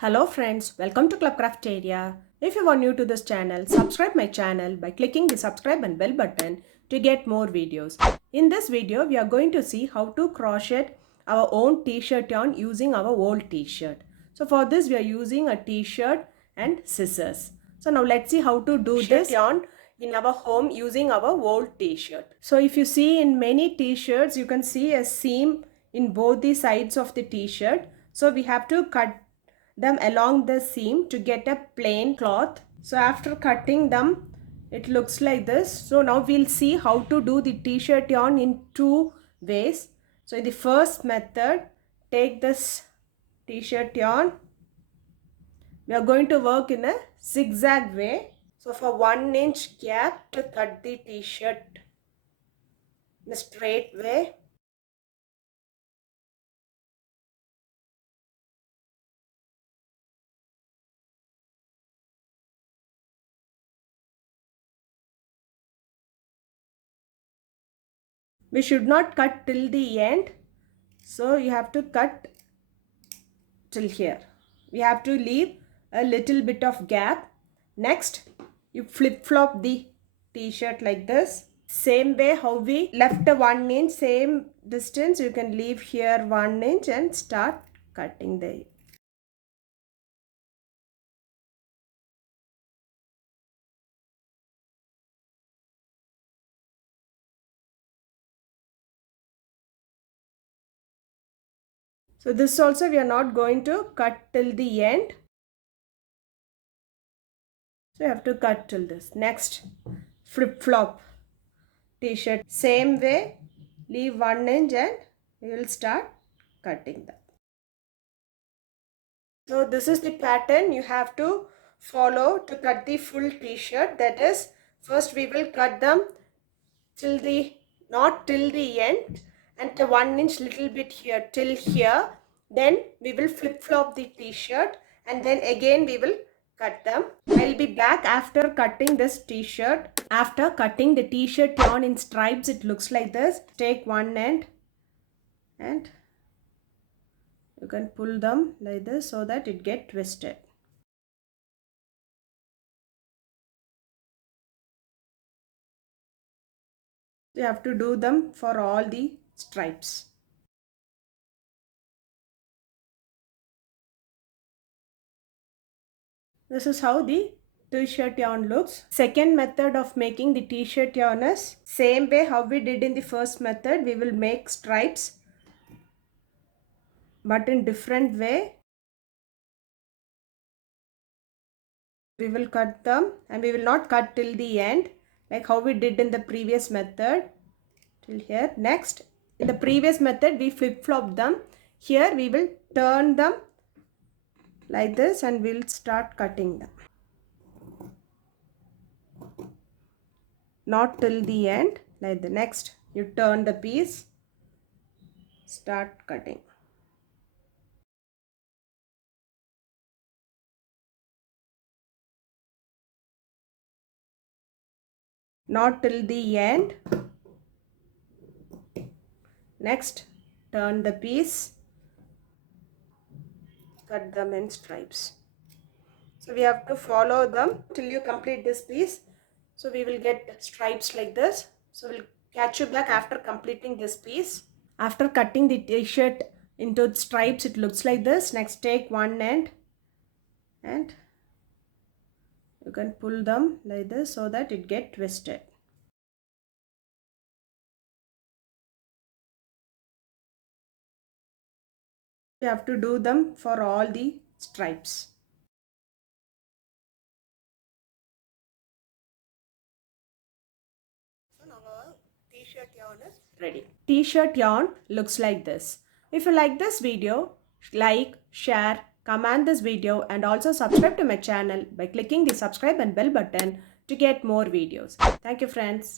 Hello friends, welcome to Crafteria. If you are new to this channel, subscribe my channel by clicking the subscribe and bell button to get more videos. In this video, we are going to see how to crochet our own t-shirt yarn using our old t-shirt. So for this, we are using a t-shirt and scissors. So now let's see how to do this yarn in our home using our old t-shirt. So if you see in many t-shirts, you can see a seam in both the sides of the t-shirt. So we have to cut them along the seam to get a plain cloth. So after cutting them, it looks like this. So now we'll see how to do the t-shirt yarn in two ways. So in the first method, take this t-shirt yarn. We are going to work in a zigzag way. So for 1 inch gap to cut the t-shirt in a straight way. We should not cut till the end. So you have to cut till here. We have to leave a little bit of gap. Next, you flip-flop the t-shirt like this. Same way how we left a 1 inch, same distance, you can leave here 1 inch and start cutting the. So this also we are not going to cut till the end. So you have to cut till this. Next, flip-flop t-shirt. Same way, leave 1 inch and we will start cutting that. So this is the pattern you have to follow to cut the full t-shirt. That is, first we will cut them till the, not till the end, and the 1 inch little bit here till here. Then we will flip-flop the t-shirt and then again we will cut them. I'll be back after cutting this t-shirt. After cutting the t-shirt yarn in stripes, it looks like this. Take one end and you can pull them like this so that it gets twisted. You have to do them for all the stripes. This is how the t-shirt yarn looks. Second method of making the t-shirt yarn is same way how we did in the first method. We will make stripes but in different way. We will cut them and we will not cut till the end like how we did in the previous method till here. Next, in the previous method we flip-flop them. Here we will turn them like this and we'll start cutting them. Not till the end, like the next you turn the piece, start cutting. Not till the end. Next, turn the piece, cut them in stripes. So we have to follow them till you complete this piece. So we will get stripes like this. So we'll catch you back after completing this piece. After cutting the t-shirt into stripes, it looks like this. Next, take one end and you can pull them like this so that it gets twisted. You have to do them for all the stripes. So now our t-shirt yarn is ready. T-shirt yarn looks like this. If you like this video, like, share, comment this video and also subscribe to my channel by clicking the subscribe and bell button to get more videos. Thank you friends.